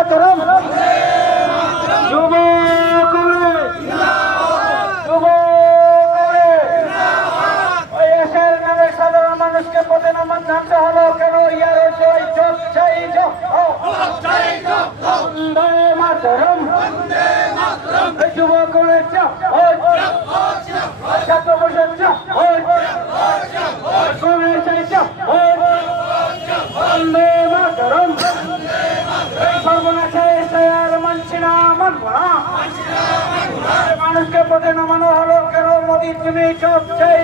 মাতরম। যুব সাধারণ মানুষকে পথে নামান নামতে হলো কেন? ইয়ার জয় চোখ চাই বন্দে মাতরম। এই যুব কংগ্রেস ছাত্র পরিষদ কংগ্রেস বন্দে মাতরম এই সর্বনাশে এসে আর মানছি মানুষকে পথে নামানো হলো কেন? মোদী, তুমি চোখ চাই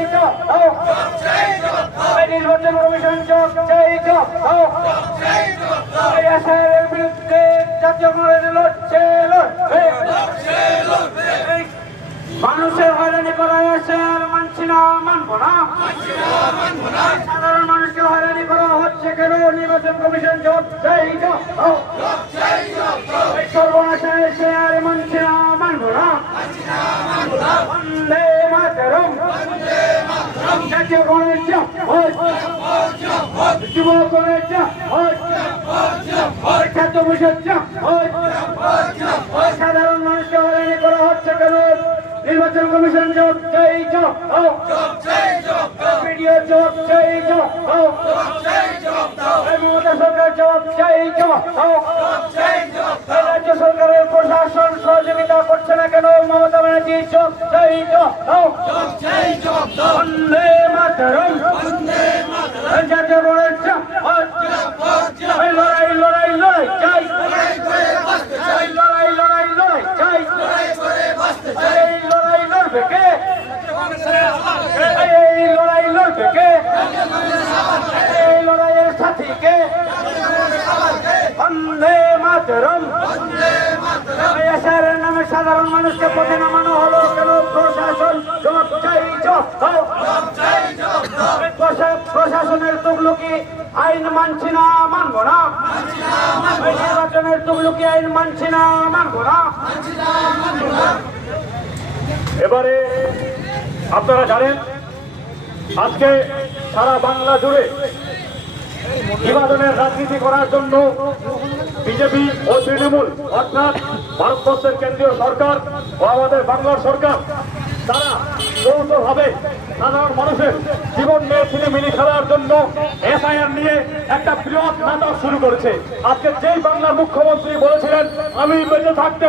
নির্বাচন কমিশন চোখ চাই বিরুদ্ধে জাতীয় কংগ্রেস লড়ছে মানুষের হয়রানি করা এসে আর মানছি না, মানবো না। সাধারণ মানুষকে হয়রানি করা হচ্ছে কেন? নির্বাচন কমিশন জবাব চাই বন্দে মাতরম। জাতীয় জবাব যুব ছাত্র পরিষদ জবাব সাধারণ মানুষকে হয়রানি করা হচ্ছে কেন? নির্বাচন কমিশন যোগ চাই যোগ ভিডিও যোগ চাই মমতা সরকার যোগ চাই যোগ রাজ্য সরকারের প্রশাসন সহযোগিতা করছে না কেন? মমতা ব্যানার্জি যোগ চাই যোগ বন্দে মাতরম জাতীয় গণের লড়াই লড়াই লড়াই চাই লড়াই লড়াই লড়াই চাই এই লড়াই লড়বে কে এই লড়াই লড়বে কে এই লড়াইয়ের সাথী কে বন্দে মাতরম। এসআরের নামে সাধারণ মানুষকে পথে নামানো হলো কেন? প্রশাসন জবাব প্রশাসনের তুগলুকি আইন মানছি না, মানবো না। নির্বাচনের তুগলুকি আইন মানছি না, মানবো না। এবারে আপনারা জানেন, আজকে সারা বাংলা জুড়ে বিভাজনের রাজনীতি করার জন্য বিজেপি ও তৃণমূল, অর্থাৎ ভারতবর্ষের কেন্দ্রীয় সরকার ও আমাদের বাংলার সরকার, তারা যৌথভাবে সাধারণ মানুষের জীবন নিয়ে ছিনিমিনি খেলার জন্য এফআইআর নিয়ে একটা বৃহৎ নাটক শুরু করেছে। আজকে যেই বাংলার মুখ্যমন্ত্রী বলেছিলেন, আমি বেঁচে থাকতে